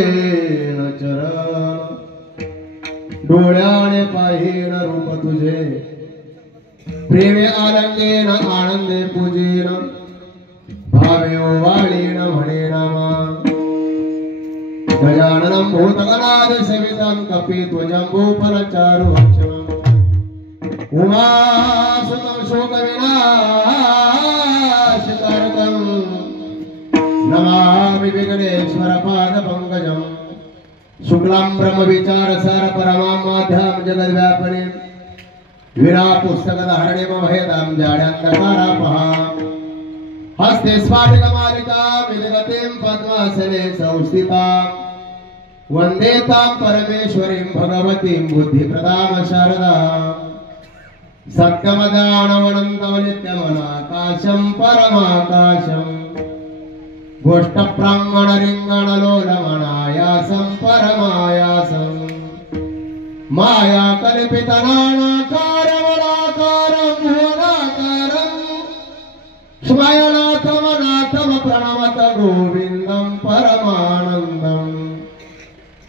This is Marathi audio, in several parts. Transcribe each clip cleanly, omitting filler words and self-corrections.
वंदेन चरण डोळ्याने पाहिन रूप तुझे प्रेमे आनंदेन आनंदे पूजेन भावे ओवाळीन म्हणे नामा गजाननं भूतगणादि सेवितं कपिध्वजम्बूफलचारु भक्षणम् उमासुतं शोकविनाशकारकं नमामि विघ्नेश्वर पादपङ्कजम् शुक्लां ब्रह्मविचारसार परमां माध्यां जगद्व्यापिनीं वीरा पुस्तकधारिणीमभयदां जाड्यान्धकारापहां हस्ते स्फाटिकमालिकां विजगतीं पद्मासने संस्थितां वन्दे तां परमेश्वरीं भगवतीं बुद्धिप्रदां शारदां सत्यमदानवनन्तं नित्यमनाकाशं परमाकाशम् गोष्ठप्राङ्गणरिङ्गणलोलमनायासं परमायासं माया कल्पितनानाकारमनाकारं भुवनाकारं स्मयनाथमनाथम प्रणमत गोविन्दं परमानन्दम्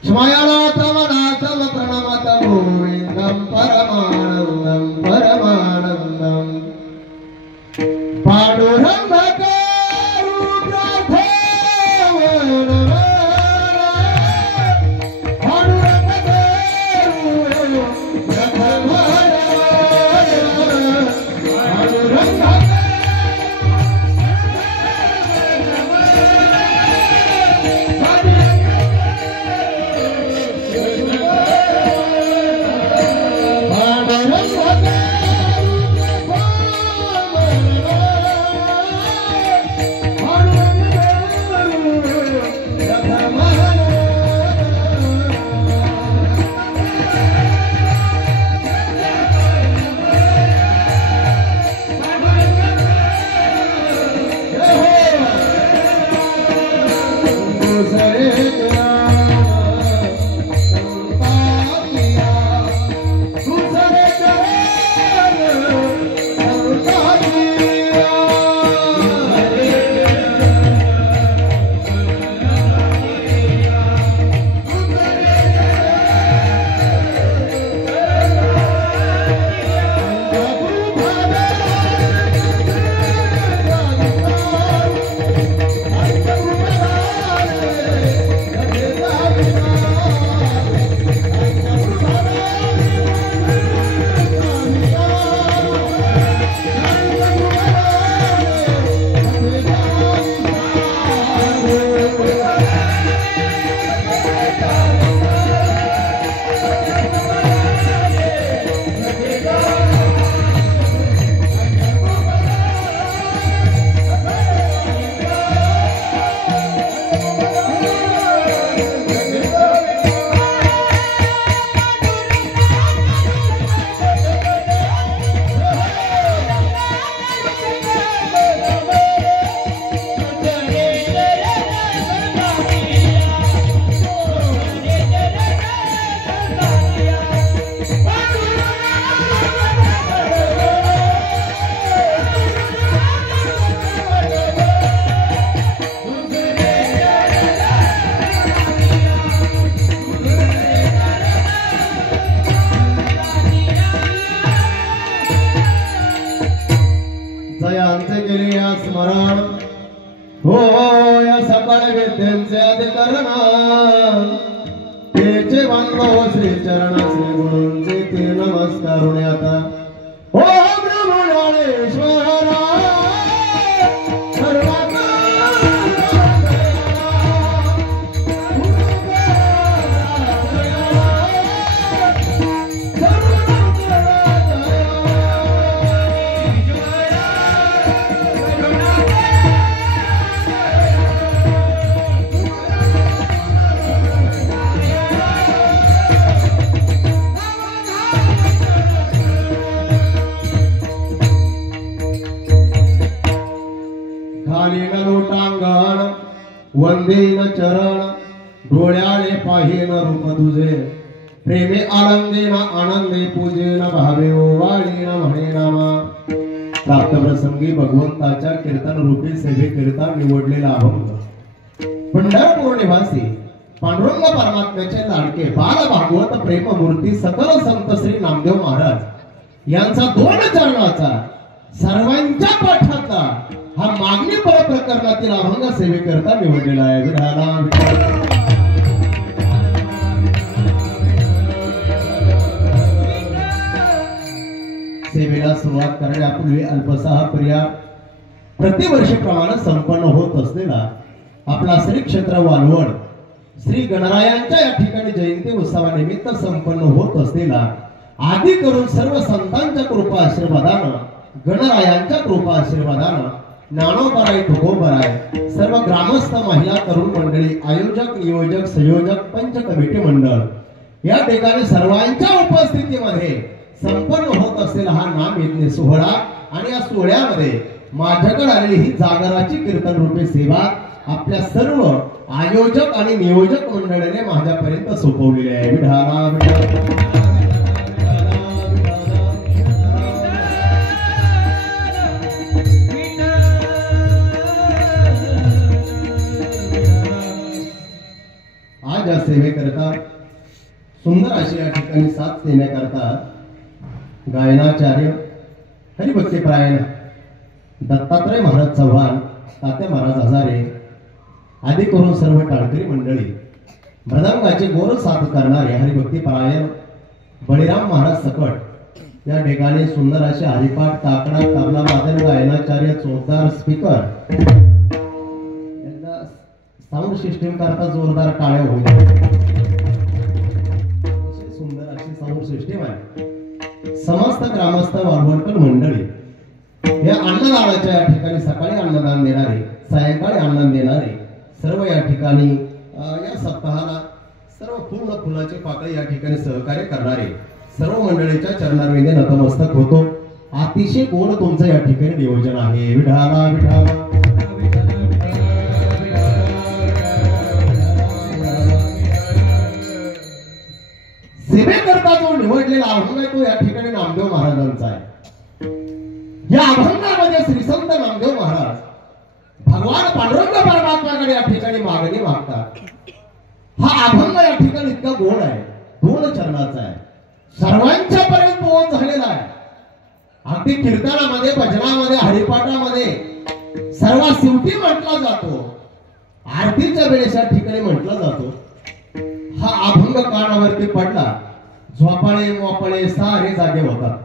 स्मयनाथमनाथम प्रणमत गोविन्दं परमानन्दं परमानन्दम् पांडुरंग स्मरण हो या सकल विद्यांचे अधिकरण तेचे वंदो श्री चरण श्री गुरूंचे ते नमस्कार आता हो ब्रह्मणेश्वरा वंदेन चरण डोळ्याने पाहिन रूप तुझे प्रेमे आनंदेन आनंदे पूजेन भावे ओवाळीन म्हणे नामा प्राप्त प्रसंगी भगवंताच्या कीर्तन रूपी सेवेकरिता निवडलेला अभंग पंढरपूर निवासी पांडुरंग परमात्म्याचे लाडके बाल भागवत प्रेममूर्ती सकल संत श्री नामदेव महाराज यांचा 2 चरणाचा सर्वांच्या पाठातला हा मागणी पर प्रकरणातील अभंग सेवेकरता निवडलेला आहे. विठाला विठाला सेवेला सुरुवात करण्यापूर्वी अल्पसा प्रिया प्रतिवर्षीप्रमाणे संपन्न होत असलेला आपला श्री क्षेत्र वालवड श्री गणरायांच्या या ठिकाणी जयंती उत्सवानिमित्त संपन्न होत असलेला आदि करून सर्व संतांच्या कृपा आशीर्वादानं गणरायांच्या कृपा आशीर्वादानं ज्ञानोबराय तुकोबराय सर्व ग्रामस्थ महिला तरुण मंडळी आयोजक नियोजक संयोजक पंच कमिटी मंडळ या ठिकाणी सर्वांच्या उपस्थितीमध्ये संपन्न होत असलेला हा नाम यज्ञ सोहळा आणि या सोहळ्यामध्ये माझ्याकडे आलेली ही जागराची कीर्तन रूपी सेवा आपल्या सर्व आयोजक आणि नियोजक मंडळाने माझ्यापर्यंत सोपवलेली आहे. विठाला विठाला आज या सेवेकरता सुंदर अशी या ठिकाणी साथ देण्याकरता गायनाचार्य हरिभक्तीपरायण दत्तात्रय महाराज चव्हाण तात्या महाराज हजारे आदी करून सर्व टाळकरी मंडळी मृदंगाचे गोर साथ करणारे हरिभक्तीपरायण बळीराम महाराज सकट या ठिकाणी सुंदर असे हरिपाठ काकडा तबला वादन गायनाचार्य चोरदार स्पीकर साऊंड सिस्टीम करता जोरदार टाळ्या होईल. सुंदर अशी साऊंड सिस्टीम आहे. समस्त ग्रामस्थ वालवडकर मंडळी या अन्नदानाच्या या ठिकाणी सकाळी अन्नदान देणारे सायंकाळी अन्न देणारे सर्व या ठिकाणी या सप्ताहाला सर्व पूर्ण फुलाचे पाकळी या ठिकाणी सहकार्य करणारे सर्व मंडळीच्या चरणारविंदे नतमस्तक होतो. अतिशय गोड तुमचं या ठिकाणी नियोजन आहे. विठाला विठाला सेवेकरता जो निवडलेला अभंग आहे तो या ठिकाणी नामदेव महाराजांचा आहे. या अभंगामध्ये श्री संत नामदेव महाराज भगवान पांडुरंग परमात्म्याकडे या ठिकाणी मागणी मागतात. हा अभंग या ठिकाणी इतका गोड आहे. 2 चरणाचा आहे. सर्वांच्या पर्यंत पोहोच झालेला आहे. अगदी कीर्तनामध्ये भजनामध्ये हरिपाठामध्ये सर्वात शेवटी म्हटला जातो. आरतीच्या वेळेस या ठिकाणी म्हटला जातो. हा अभंग कानावरती पडला झोपाळे मोपाळे सारे जागे होतात.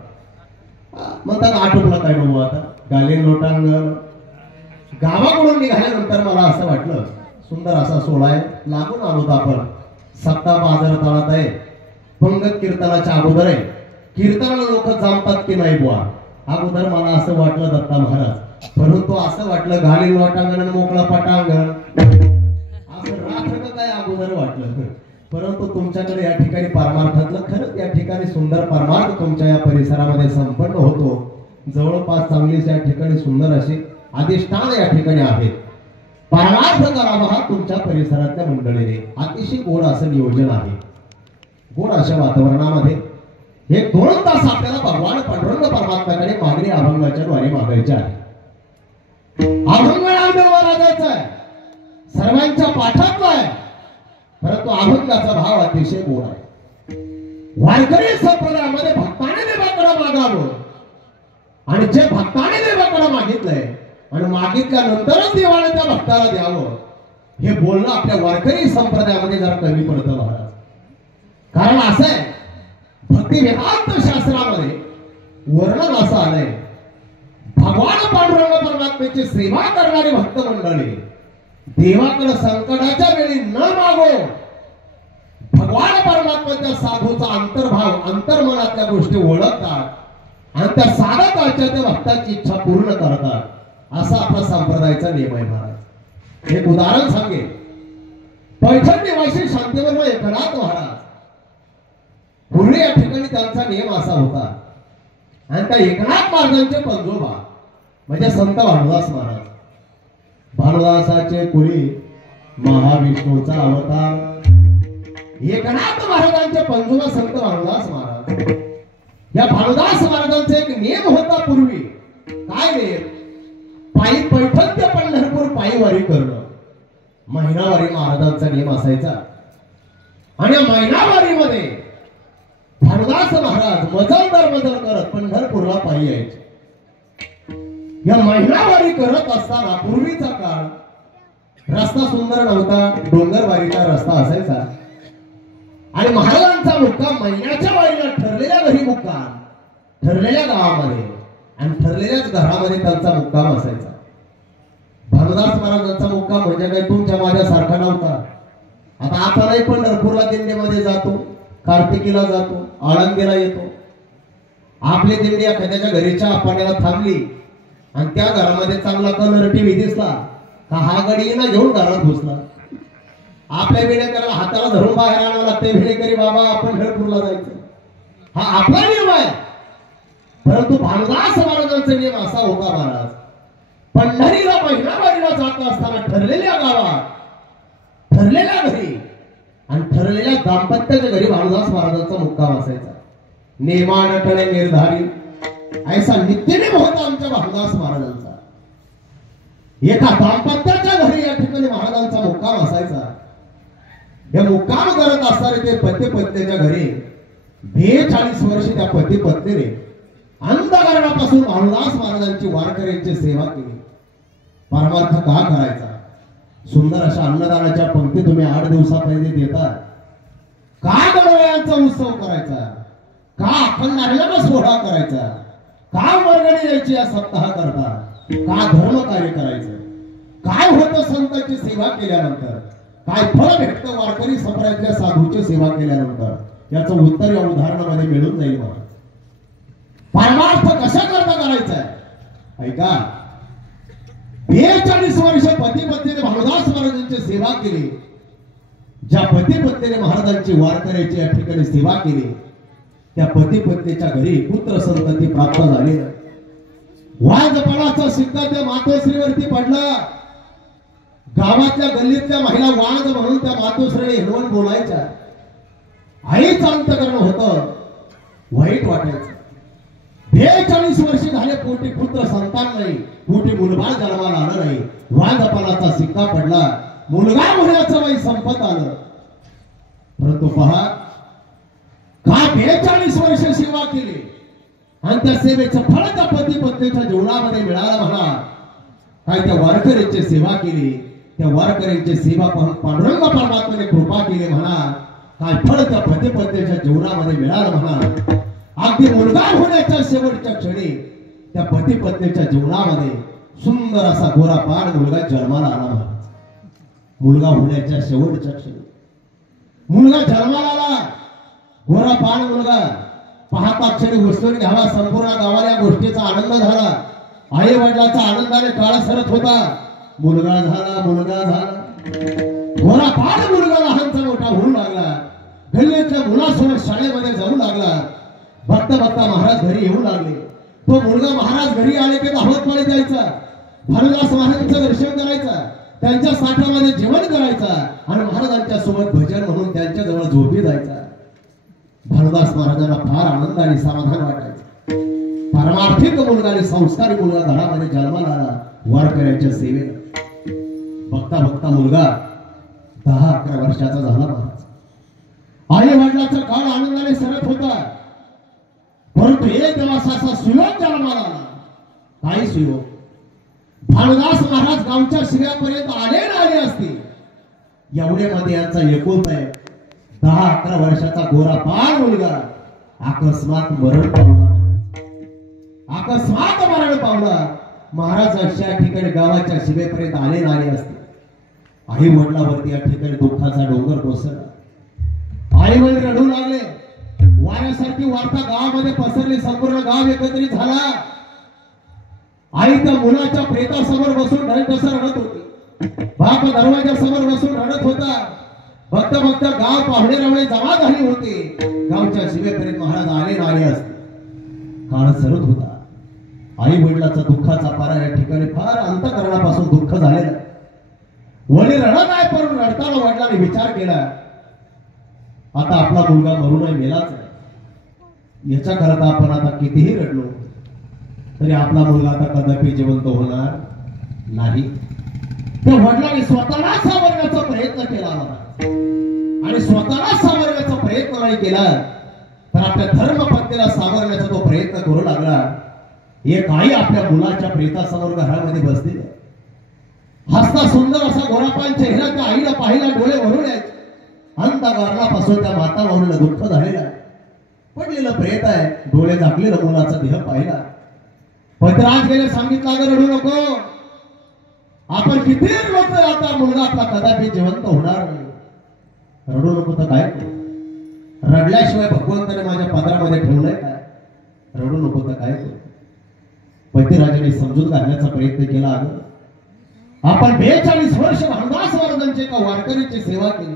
म्हणतात आटोपला काय नको आता गाले लोटांगण. गावाकडून निघाल्यानंतर मला असं वाटलं सुंदर असा सोहळा आहे. लागून आलो आपण सप्ताह बाजार तळात आहे. पंगत कीर्तनाच्या अगोदर आहे. कीर्तनाला लोक जमतात की नाही बुवा अगोदर मला असं वाटलं दत्ता महाराज. परंतु असं वाटलं गाली लोटांगण आणि मोकळा पटांगण असं राखलं काय अगोदर वाटलं. परंतु तुमच्याकडे या ठिकाणी परमार्थातलं खरंच या ठिकाणी सुंदर परमार्थ तुमच्या या परिसरामध्ये संपन्न होतो. जवळपास चांगलीच या ठिकाणी सुंदर अशी अधिष्ठान या ठिकाणी आहेत. परमार्थ करावा हा तुमच्या परिसरातल्या मंडळीने अतिशय गोड असं नियोजन आहे. गोड अशा वातावरणामध्ये हे 2 तास आपल्याला भगवान पांडुरंग परमात्म्याकडे मागणी अभंगाच्या द्वारे मागायचे आहे. अभंग नामदेव महाराजाचा आहे. सर्वांच्या पाठातला आहे. परंतु अभंगाचा भाव अतिशय गोड आहे. वारकरी संप्रदायामध्ये भक्ताने देवाकडे मागावं आणि जे भक्ताने देवाकडे मागितलंय आणि मागितल्यानंतरच देवाने त्या भक्ताला द्यावं हे बोलणं आपल्या वारकरी संप्रदायामध्ये जरा कमी पडतं महाराज. कारण असं आहे भक्ती वेदांत शास्त्रामध्ये वर्णन असं आलंय भगवान पांडुरंग परमात्म्याची सेवा करणारी भक्त मंडळी देवाकडे संकटाच्या वेळी न मागो भगवान परमात्म्याच्या साधूचा अंतर्भाव अंतर्मनातल्या गोष्टी ओळखतात आणि त्या साधकाच्या त्या भक्ताची इच्छा पूर्ण करतात असा आपला संप्रदायाचा नियम आहे महाराज. एक उदाहरण सांगेन. पैठण निवासी शांतिवर्म एकनाथ महाराज पूर्वी या ठिकाणी त्यांचा नियम असा होता आणि त्या एकनाथ महाराजांचे पंजोबा म्हणजे संत भानुदास महाराज. भानुदासाचे कुळी महाविष्णूचा अवतार. एकनाथ महाराजांचे पंजोबा संत भानुदास महाराज. या भानुदास महाराजांचा एक नियम होता पूर्वी. काय नियम? पायी पैठण ते पंढरपूर पायीवारी करणं महिनावारी महाराजांचा नियम असायचा. आणि महिनावारीमध्ये भानुदास महाराज मजल करत पंढरपूरला पायी यायचे. या महिनावारी करत असताना पूर्वीचा काळ रस्ता सुंदर नव्हता, डोंगरवारीचा रस्ता असायचा आणि महाराजांचा मुक्काम महिन्याच्या वारीला ठरलेल्या घरी मुक्काम, ठरलेल्या गावामध्ये आणि ठरलेल्याच घरामध्ये त्यांचा मुक्काम असायचा. भानुदास महाराजांचा मुक्काम म्हणजे काय तुमच्या माझ्यासारखा नव्हता. आता आपणही पंढरपूरला दिंडीमध्ये जातो, कार्तिकीला जातो, आळंदीला येतो. आपली दिंडी एखाद्याच्या घरीच्या पाण्याला थांबली आणि त्या घरामध्ये चांगला कलर टीव्ही दिसला का हा गडीना घेऊन घरात घुसला. आपल्या विनेकराला हाताला धरून बाहेर आणावं लागते. विनेकरी बाबा आपण पंढरपूरला जायचं, हा आपला नियम आहे. परंतु भानुदास महाराजांचा नियम असा होता, महाराज पंढरीला महिनावारीला जात असताना ठरलेल्या गावात, ठरलेल्या घरी आणि ठरलेल्या दाम्पत्याच्या घरी भानुदास महाराजांचा मुक्काम असायचा. नेमानटणे निर्धारी ऐसा नित्यनेम होता आमच्या भानुदास महाराजांचा. एका दाम्पत्याच्या घरी या ठिकाणी महाराजांचा मुक्काम असायचा. हे मुक्काम करत असताना ते पती पत्नीच्या घरी 42 वर्ष त्या पती पत्नीने अंधकारणापासून भानुदास महाराजांची वारकऱ्यांची सेवा केली. परमार्थ का करायचा? सुंदर अशा अन्नदानाच्या पंक्ती तुम्ही 8 दिवसापर्यंत देता. का गणवयांचा उत्सव करायचा? का अखंड नारळाचा सोहळा करायचा? का वर्गणी द्यायची या सप्ताह करता? का धर्म कार्य करायचं? काय होतं संतांची सेवा केल्यानंतर? काय फळ भेटतं वारकरी संप्रदायाच्या साधूची सेवा केल्यानंतर? याचं उत्तर या उदाहरणामध्ये मिळून जाईल. मला परमार्थ कशा करता करायचा आहे ऐका. 42 वर्ष पती पत्नीने भानुदास महाराजांची सेवा केली. ज्या पती पत्नीने महाराजांची वारकऱ्याची या ठिकाणी सेवा केली त्या पती पत्नीच्या घरी पुत्र संतती प्राप्त झाली. वाजपणाचा सिक्का त्या मातोश्रीवरती पडला. गावातल्या गल्लीतल्या महिला वाज म्हणून त्या मातोश्रीने हिरवण बोलायच्या. आईचं अंतकरण होतं, वाईट वाटायचं. 42 वर्ष झाले पोटी पुत्र संतान नाही, पोटी मुलबाळ जन्माला आलं नाही. वाजपणाचा सिक्का पडला, मुलगा होण्याचं वय संपत आलं. परंतु पहा का 42 वर्ष सेवा केली आणि त्या सेवेचं फळ त्या पती पत्नीच्या जीवनामध्ये मिळालं. म्हणा काय त्या वारकऱ्यांची सेवा केली, त्या वारकऱ्यांची सेवा पांडुरंग परमात्म्याने कृपा केली. म्हणा काय फळ त्या पती पत्नीच्या जीवनामध्ये मिळालं. म्हणा अगदी मुलगा होण्याच्या शेवटच्या क्षणी त्या पती पत्नीच्या जीवनामध्ये सुंदर असा गोरा पान मुलगा जन्माला आला. महाराज मुलगा होण्याच्या शेवटच्या क्षणी मुलगा जन्माला आला. गोरा पान मुलगा पाहता क्षणी घुसळून घ्यावा. संपूर्ण गावाला या गोष्टीचा आनंद झाला. आई वडिलांचा आनंदाने काळ सरत होता. मुलगा झाला, मुलगा झाला. गोरा पान मुलगा लहानचा मोठा होऊ लागला. गल्लीतल्या मुलासोबत शाळेमध्ये जाऊ लागला. बघता बघता महाराज घरी येऊ लागले. तो मुलगा महाराज घरी आले की धावत पळत जायचा. भानुदास महाराजांचं दर्शन करायचा, त्यांच्या साठामध्ये जेवण करायचा आणि महाराजांच्या सोबत भजन म्हणून त्यांच्या जवळ झोपी जायचा. भानुदास महाराजांना फार आनंद आणि समाधान वाटायचं. पारमार्थिक मुलगा आणि संस्कारी मुलगा घरामध्ये जन्माला आला वारकऱ्यांच्या सेवेला. बघता बघता मुलगा 10-11 वर्षाचा झाला. महाराज आई वडिलांचा काळ आनंदाने सरत होता. परंतु एक दिवस असा सुयोग जन्माला आला. काय सुयोग? भानुदास महाराज गावच्या शिव्यापर्यंत आले असते एवढे मध्ये यांचा एकुलता आहे 10-11 वर्षाचा गोरा पान मुलगा अकस्मात मरण पावला. अकस्मात मरण पावला. महाराज अशा ठिकाणी गावाच्या शिवेपर्यंत आले असते. आई वडिलावरती या ठिकाणी दुःखाचा डोंगर कोसळला. आई वडील रडू लागले. वाऱ्यासारखी वार्ता गावामध्ये पसरली. संपूर्ण गाव एकत्रित झाला. आई त्या मुलाच्या प्रेतासमोर बसून कसं रडत होती. बाप दरवाजासमोर बसून रडत होता. बघता बघता गाव पाहुणे रावळे जमा झाली होती. गावच्या शिवेपर्यंत महाराज आले असते. काळ सरत होता. आई वडिलाचा दुःखाचा पारा या ठिकाणी फार अंतःकरणापासून दुःख झालेलं. वडील रडत आहे, पण रडताना वडिलांनी विचार केला आता आपला मुलगा मरू नाही, मेलाच आहे. याच्या करता आपण आता कितीही रडलो तरी आपला मुलगा आता कदापि जिवंत होणार नाही. त्या वडिलांनी स्वतःला सावरण्याचा प्रयत्न केला आणि स्वतःला सावरण्याचा प्रयत्न नाही केला तर आपल्या धर्मपत्नीला सावरण्याचा तो प्रयत्न करू लागला. एक आई आपल्या मुलाच्या प्रेतासमोर घरामध्ये बसली. हसता सुंदर असा गोरापान चेहरा त्या आईला पाहिला, डोळे भरून यायचे. अंतःकरणापासून त्या माता माऊलीला दुःख झालेला. पडलेलं प्रेत आहे, डोळे झाकलेलं मुलाचा देह पाहिला. पतिराज गेले सांगितलं, अगं रडू नको, आपण किती लोक आता मुलगा आपला कदापि जिवंत होणार नाही. रडू नको तर काय करू? रडल्याशिवाय भगवंताने माझ्या पदरामध्ये ठेवलंय काय? रडू नको तर काय करू? पतिराजाने समजून घालण्याचा प्रयत्न केला. अगं आपण 42 वर्ष भानुदास महाराजांची एका वारकरीची सेवा केली.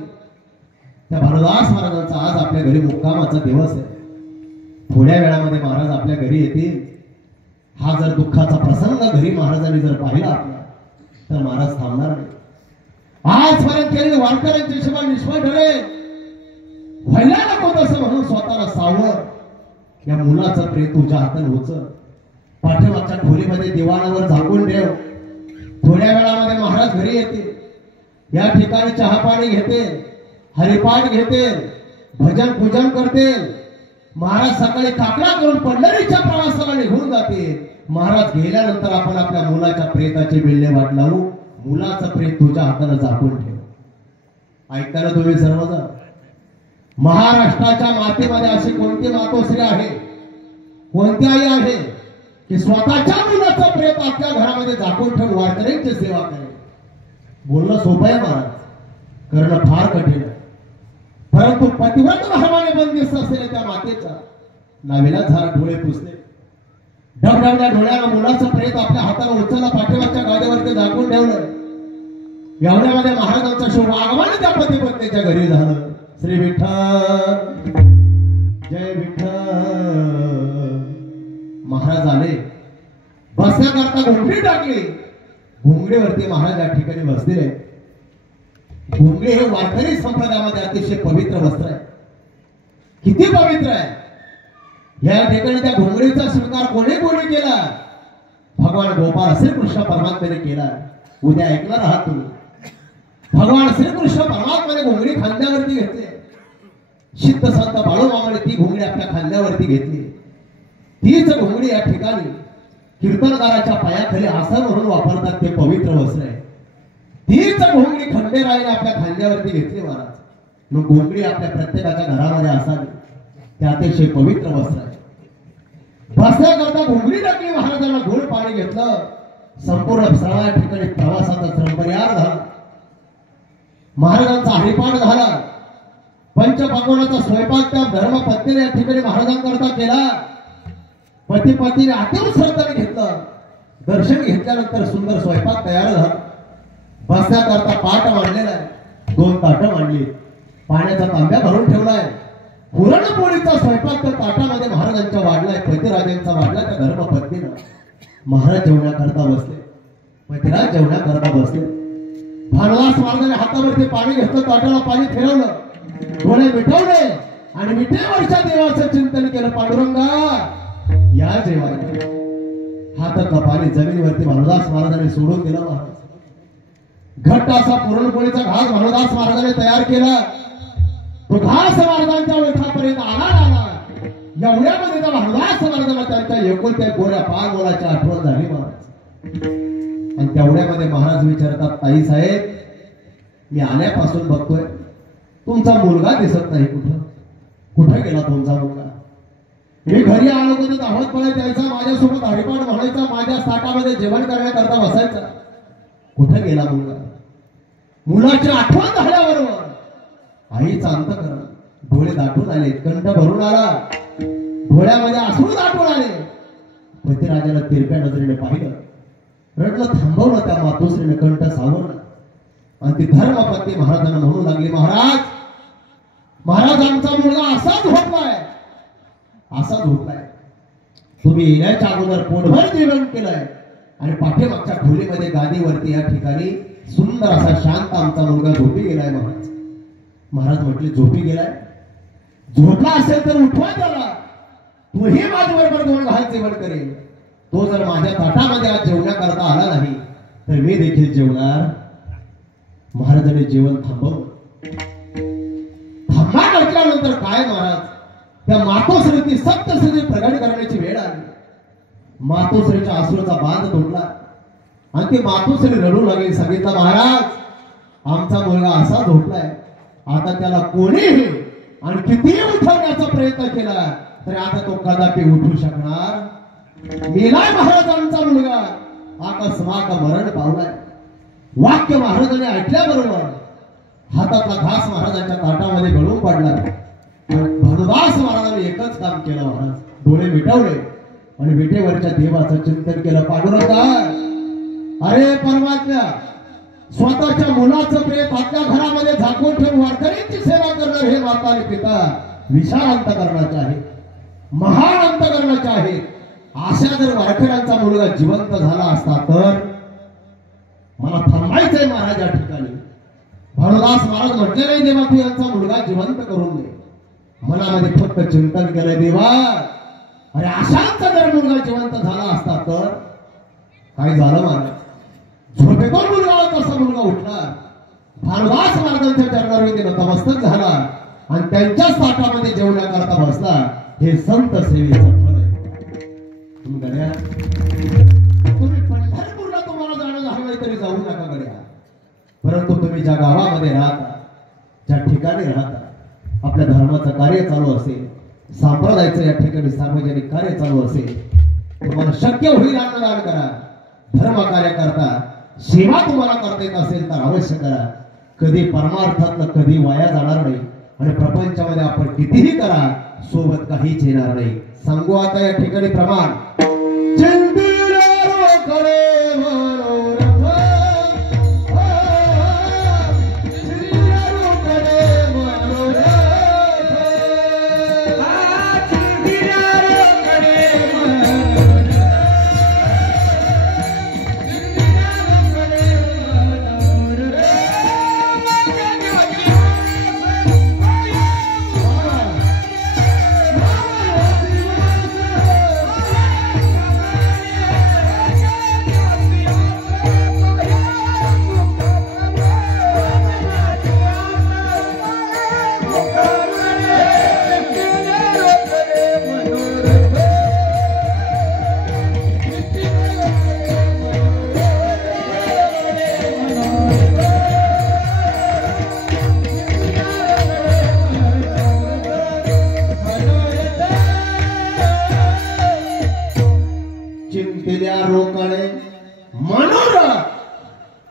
त्या भानुदास महाराजांचा आज आपल्या घरी मुक्कामाचा दिवस आहे. थोड्या वेळामध्ये महाराज आपल्या घरी येतील. हा जर दुःखाचा प्रसंग घरी महाराजांनी जर पाहिला आपला तर महाराज थांबणार नाही. आजपर्यंत केलेली वारकऱ्यांची सेवा निष्फळ ठरेल. व्हायला नको तसं म्हणून स्वतःला सावर या मुलाचं प्रेत तुझ्या हाताने उचल. पाठीमागच्या खोलीमध्ये दिवाणावर झाकून ठेव. थोड्या वेळामध्ये महाराज घरी येतील. या ठिकाणी चहा पाणी घेते, हरिपाठ घेते, भजन पूजन करते. महाराज सकाळी काकडा करून पंढरीच्या प्रवासाला निघून जाते. महाराज गेल्यानंतर आपण आपल्या मुलाच्या प्रेताची विल्हेवाट लावू. मुलाचं प्रेत तुझ्या हाताने झाकून ठेव. ऐकताना तुम्ही सर्वजण, महाराष्ट्राच्या मातेमध्ये अशी कोणती मातोश्री आहे, कोणती आई आहे की स्वतःच्या मुलाचं प्रेत आपल्या घरामध्ये झाकून ठेवून वारकऱ्यांची सेवा करेल? बोलणं सोपं आहे महाराज, करणं फार कठीण आहे. परंतु पतिव्रत भावाने बंदिस्त असलेल्या त्या मातेचा नावेला झाला डोळे पुसले. डबडबड्या डोळ्यानं मुलाचं प्रेत आपल्या हाताला उचलला, पाठीमागच्या गादीवरती झाकून ठेवलं. एवढ्यामध्ये महाराजांचा शुभ आगमन त्या पतिपत्नीच्या घरी झालं. श्री विठ्ठल, जय विठ्ठल. महाराज आले. बसण्याकरता घोंगडी टाकली. घोंगडीवरती महाराज या ठिकाणी बसले. घोंगडी हे वारकरी संप्रदायामध्ये अतिशय पवित्र वस्त्र आहे. किती पवित्र आहे! या ठिकाणी त्या घोंगडीचा स्वीकार कोणी केला? भगवान गोपाळ श्रीकृष्ण परमात्म्याने केला. उद्या ऐकणार आहात तुम्ही. भगवान श्रीकृष्ण परमात्म्याने घोंगडी खांद्यावरती घेतली. सिद्ध संत बाळूमामाने ती घोंगडी आपल्या खांद्यावरती घेतली. तीच घोंगडी या ठिकाणी कीर्तनकाराच्या पायाखाली आसन म्हणून वापरतात. ते पवित्र वस्त्र आहे. तीच घोंगडी खंडेरायाने आपल्या खांद्यावरती घेतली महाराज. मग घोंगडी आपल्या प्रत्येकाच्या घरामध्ये असावी. ते अतिशय पवित्र वस्त्र आहे. बसण्याकरता घोंगडी टाकली. महाराजांना गोड पाणी घेतलं. संपूर्ण सगळ्या ठिकाणी प्रवासाचा श्रमपरिहार झाला. महाराजांचा हरिपाठ झाला. पंचपाकोणाचा स्वयंपाक त्या धर्मपत्नीने या ठिकाणी महाराजांकरता केला. पती पत्नीने आतून श्रद्धाने घेतलं. दर्शन घेतल्यानंतर सुंदर स्वयंपाक तयार झाला. बसण्याकरता पाट मांडलेला आहे. 2 ताटं मांडली. पाण्याचा तांब्या भरून ठेवलाय. पुरणपोळीचा स्वयंपाक तर ताटामध्ये महाराजांच्या वाढलाय. पतिराजांचा वाढला त्या धर्मपत्नीनं. महाराज जेवण्याकरता बसले. पतिराज जेवण्याकरता बसले. भानुदास महाराजांनी हातावरती पाणी घेतलं. ताटाला पाणी फिरवलं. डोळे मिटवले आणि मिठेवरच्या देवाचं चिंतन केलं. पांडुरंगा या जेवायला. हातातलं पाणी जमिनीवरती भानुदास महाराजांनी सोडून दिलं. महाराज घट्ट असा पुरणपोळीचा घास भानुदास महाराजांनी तयार केला. तो घास महाराजांच्या ओठापर्यंत आला. एवढ्यामध्ये त्या भानुदास महाराजांना त्यांच्या एकुलत्या गोऱ्या पाच मुलाची आठवण झाली महाराज. आणि तेवढ्यामध्ये महाराज विचारतात, ताई साहेब मी आल्यापासून बघतोय तुमचा मुलगा दिसत नाही. कुठं गेला तुमचा मुलगा? मी घरी आलो होतो धावत पळत यायचा. माझ्यासोबत हरिपाठ म्हणायचा. माझ्या ताटामध्ये जेवण करण्याकरता बसायचा. कुठं गेला मुलगा? मुलाची आठवण झाल्याबरोबर आईचा अंतःकरण डोळे दाटून आले. कंठ भरून आला. डोळ्यामध्ये अश्रू दाटून आले. पतिराजाला तिरप्या नजरेने पाहिलं. रडलं. थांबवलं. त्या मातोश्रीने कंठ सावरला. आणि ती धर्मपत्नी महाराजांना म्हणू लागली, महाराज आमचा मुलगा असाच झोपलाय. तुम्ही येण्याच्या अगोदर पोटभर जेवण केलंय आणि पाठीमागच्या खोलीमध्ये गादीवरती या ठिकाणी सुंदर असा शांत आमचा मुलगा झोपी गेलाय. महाराज म्हटले, झोपी गेलाय? झोपला असेल तर उठवा त्याला. तोही माझ्याबरोबर 2 घास जेवण करेल. तो जर माझ्या ताटामध्ये आज जेवण्याकरता आला नाही तर मी देखील जेवणार. महाराजांनी जेवण थांबवलं. केल्यानंतर काय महाराज, त्या मातोश्रीची सप्तशती प्रगट करण्याची वेळ आली. मातोश्रीच्या आसुराचा बांध तुटला आणि ती मातोश्री रडू लागली. सांगितलं, महाराज आमचा मुलगा असा झोपलाय, आता त्याला कोणीही आणि कितीही उठवण्याचा प्रयत्न केला तरी आता तो कदापि उठू शकणार. मेलाय महाराज आमचा मुलगा, अकस्मात मरण पावलाय. वाक्य महाराजांनी ऐकल्याबरोबर हातातला घास महाराजांच्या ताटामध्ये गळून पडला. भानुदास महाराजांनी एकच काम केलं, महाराज डोळे मिटवले आणि विटेवरच्या देवाचं चिंतन केलं. पांडुरंगा, अरे परमात्मा, स्वतःच्या मुलाचं प्रेम आपल्या घरामध्ये झाकून ठेवून वारकऱ्यांची सेवा करणं हे माता आणि पिता विशाल अंतकरणाचे आहे, महान अंतकरणाचे आहे. अशा जर वारकऱ्यांचा मुलगा जिवंत झाला असता तर मला थांबायचंय महाराज या ठिकाणी. भानुदास महाराज म्हटले नाही, देवा तू यांचा मुलगा जिवंत करून दे. मनामध्ये फक्त चिंतन केलंय, देवा अरे अशांचा जर मुलगा जिवंत झाला असता तर काय झालं महाराज. झोपेतून मुलगा तसा मुलगा उठला. भानुदास महाराजांच्या चरणावरती नतमस्तक झाला आणि त्यांच्याच ताटामध्ये जेवण्याकरता बसला. हे संत सेवेचं फळ आहे. तुम्ही पंढरपूरला तुम्हाला जाणं झालं नाही तरी जाऊ नका गड्या, परंतु तुम्ही ज्या गावामध्ये राहता, ज्या ठिकाणी राहता, आपल्या धर्माचं कार्य चालू असेल, संप्रदायाचं या ठिकाणी सार्वजनिक कार्य चालू असेल, तुम्हाला शक्य होईल अन्नदान करा. धर्म कार्य करता, सेवा तुम्हाला करता येत असेल तर अवश्य करा. कधी परमार्थातलं कधी वाया जाणार नाही आणि प्रपंचामध्ये आपण कितीही करा सोबत काहीच येणार नाही. सांगू आता या ठिकाणी प्रमाण.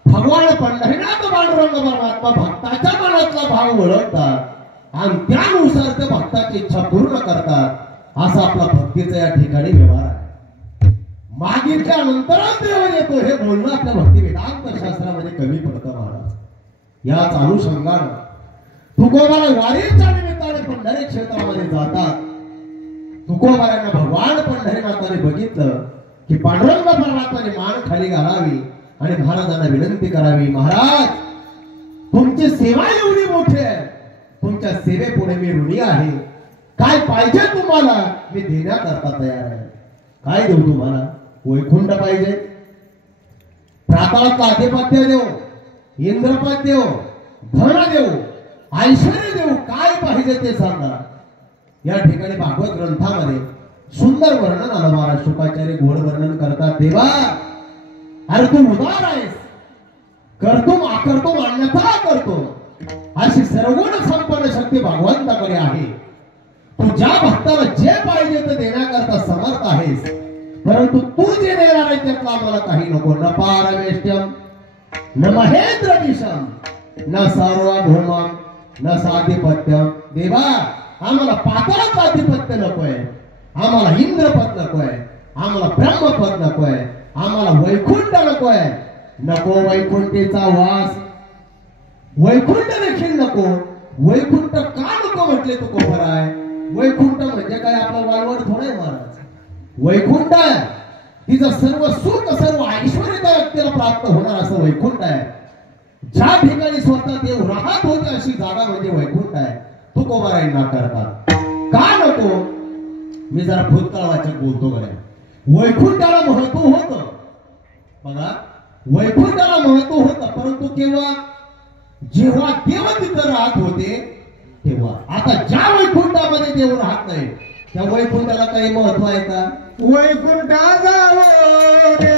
भगवान पंढरीनाथ पांडुरंग परमात्मा भक्ताच्या मनातला भाव ओळखतात आणि त्यानुसार ते भक्ताची इच्छा पूर्ण करतात. असा आपला भक्तीचा या ठिकाणी व्यवहार आहे. मागितल्या नंतरच देव येतो हे बोलणं आपल्या भक्ती वेदांत शास्त्रामध्ये कमी पडतं महाराज. याच अनुषंगानं तुकोबाला वारीच्या निमित्ताने पंढरी क्षेत्रामध्ये जातात. तुकोबाऱ्यांना भगवान पंढरीनाथाने बघितलं की पांडुरंग परमात्माने मान खाली घालावी आणि महाराजांना विनंती करावी, महाराज तुमची सेवा एवढी मोठी आहे, तुमच्या सेवेपुढे मी ऋणी आहे. काय पाहिजे तुम्हाला मी देण्याकरता तयार आहे. काय देऊ तुम्हाला? वैकुंठ पाहिजे, प्राताळातलं आधिपत्य देऊ, इंद्रपद देऊ, धन देऊ, ऐश्वर्य देऊ, काय पाहिजे ते सांगा. या ठिकाणी भागवत ग्रंथामध्ये सुंदर वर्णन आलं महाराज. शुकाचार्य गोड वर्णन करतात. देवा अरे तू उदार आहेस, करतो आकरतो अन्यथा करतो, अशी सर्वगुण संपन्न शक्ती भगवंताकडे आहे. तू ज्या भक्ताला जे पाहिजे ते देण्याकरता समर्थ आहेस, परंतु तू जे देणार आहे त्यातला आम्हाला काही नको. न पारमेष्ट्यम न महेंद्रदिशम न सार्वभौमम न साधिपत्यम. देवा आम्हाला पाताळाचं आधिपत्य नकोय, आम्हाला इंद्रपद नकोय, आम्हाला ब्रह्मपद नकोय, आम्हाला वैकुंठ नकोय. नको वैकुंठीचा वास, वैकुंठ देखील नको. वैकुंठ का नको म्हटले तू कोपर आहे. वैकुंठ म्हणजे काय आपला वाळवड थोडे महाराज. वैकुंठ तिचं सर्व सुख सर्व ऐश्वर्य त्या व्यक्तीला प्राप्त होणार असं वैकुंठ आहे. ज्या ठिकाणी स्वतः देव राहत होते अशी जागा म्हणजे वैकुंठ आहे. तुकोबारायांना करतात. का नको? मी जरा भूतकाळवाचक बोलतो गड्या. वैकुंठाला महत्व होतं बघा, वैकुंठाला महत्व होतं, परंतु केव्हा जेव्हा देव तिथं राहत होते तेव्हा आता ज्या वैकुंठामध्ये देव राहत नाही त्या वैकुंठाला काही महत्व आहे का? वैकुंठा जावो रे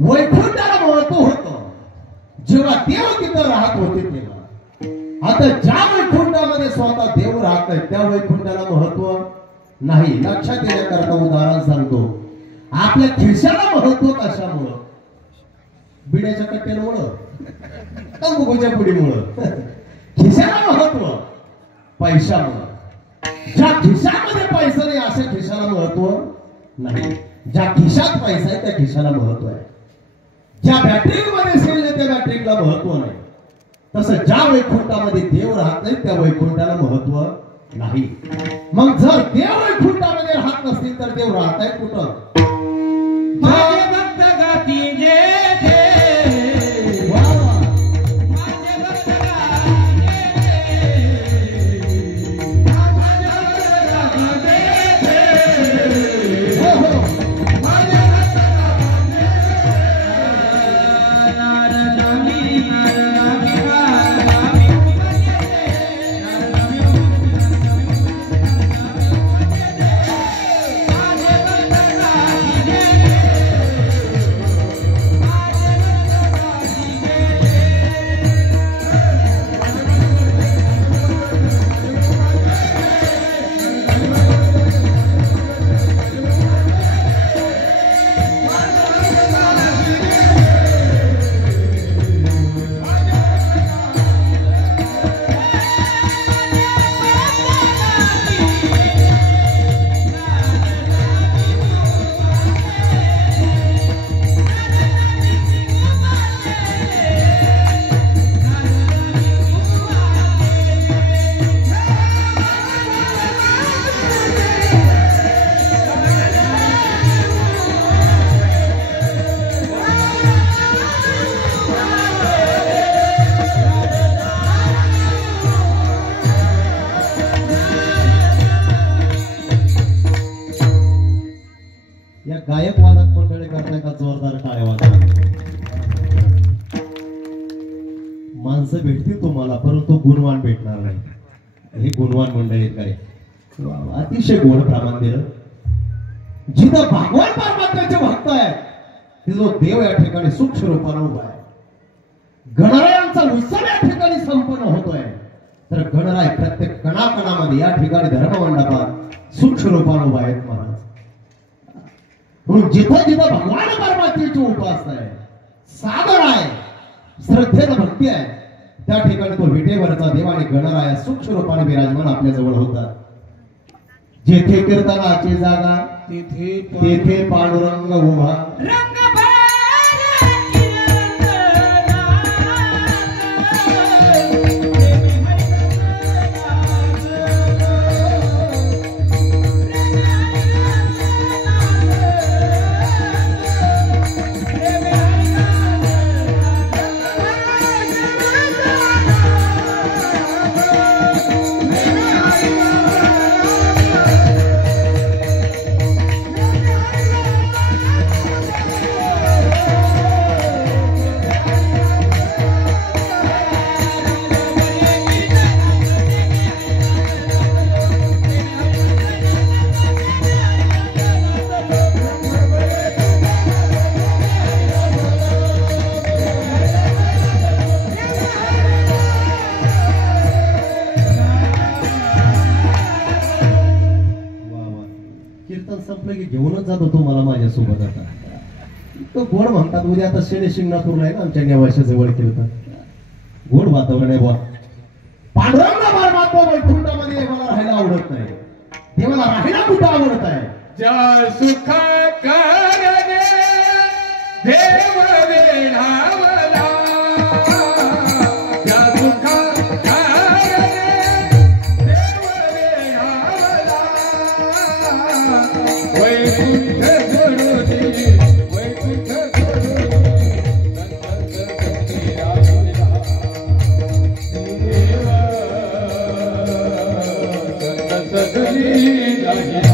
वैकुंठाला महत्व होतं जेव्हा देव तिथं राहत होते तेव्हा. आता ज्या वैकुंठामध्ये स्वतः देव राहत नाही त्या वैकुंठाला महत्व नाही. लक्षात येण्याकरता उदाहरण सांगतो. आपल्या खिशाला महत्व कशामुळं? बिड्याच्या कट्ट्यांमुळं, तंबाखूच्या पुडीमुळं. खिशाला महत्व पैशामुळं. ज्या खिशामध्ये पैसा नाही अशा खिशाला महत्व नाही. ज्या खिशात पैसा आहे त्या खिशाला महत्व आहे. ज्या बॅटरीमध्ये सेल आहे त्या बॅटरीला महत्व नाही. तसं ज्या वैकुंठामध्ये देव राहत नाही त्या वैकुंठाला महत्व नाही. मग जर देव वैकुंठामध्ये राहत नसतील तर देव राहत आहे कुठं? माझे भक्त गाती जे गायक वादक मंडळी करताय का जोरदार टाळ्या वाजवा. माणसं भेटतील तुम्हाला परंतु गुणवान भेटणार नाही. हे गुणवान मंडळी काय अतिशय गोड प्रमाण दिलं. जिथं भगवान परमात्म्याचे भक्त आहे तिथं देव या ठिकाणी सूक्ष्म रूपाने उभा आहे. गणरायांचा उत्सव या ठिकाणी संपन्न होतोय तर गणराय प्रत्येक कणाकणामध्ये या ठिकाणी धर्ममंडपात सूक्ष्म रूपाने उभा आहेत महाराज. म्हणून जिथं जिथं भगवान परमात्म्याची उपासना आहे, सादर आहे, श्रद्धेनं भक्ती आहे त्या ठिकाणी तो विटेवरचा देव आणि गणराया सूक्ष्म रूपाने विराजमान आपल्या जवळ होतात. जेथे कीर्तनाची जागा तेथे पांडुरंग उभा. माझ्यासोबत आता तो गोड म्हणतात उद्या आता शनी शिंगणापूरला आहे ना आमच्या नेवाशा जवळ केलं तर गोड वातावरण आहे बुवा पांडुरंग परमात्मा वैकुंठामध्ये मला राहायला आवडत नाही देवाला राहायला कुठं आवडत आहे ज्या सुख करणे देव वेढावला ज्या सुख करणे देव वेढावला वैकुंठ गुरुजी वैकुंठ गुरुजी संत सगळी